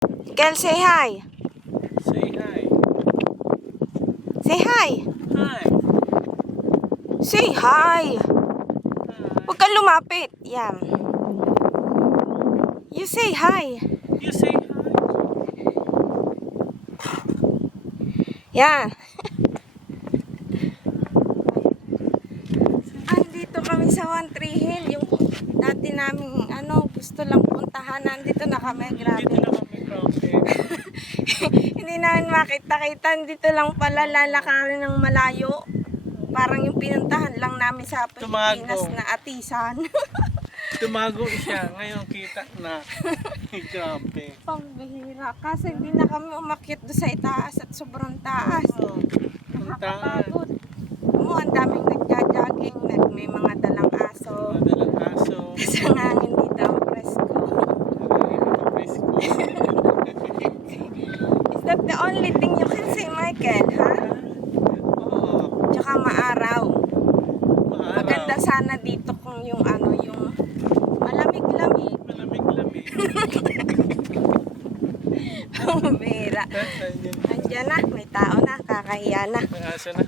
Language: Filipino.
Kel, say hi. Say hi. Say hi. Hi. Say hi. Huwag kang lumapit. Yan. You say hi. You say hi. Yan. Andito kami sa One Tree Hill. Yung dati naming gusto lang puntahan. Nandito na kami. Grabe. Dito na kami camping. Hindi namin makita-kita. Dito lang pala lalakarin ng malayo. Parang yung pinuntahan lang namin sa Pilipinas Tumago. na Atisan. Tumago siya. Ngayon kita na. Grabe. Pambihira. Kasi hindi na kami umakyat doon sa itaas at sobrang taas. Puntahan. Nakakapagod. Ang daming nagja-jogging. May mga dalang aso. Madalang aso. Sa hangin dito ang presko. Is that the only thing you can say, Michael? Ha? Oo. Tsaka maaraw. Maganda Maaraw. sana dito kung yung yung malamig-lamig. Malamig-lamig. Pambihira. Andiyan na. May tao na. Kakahiya na. May aso na.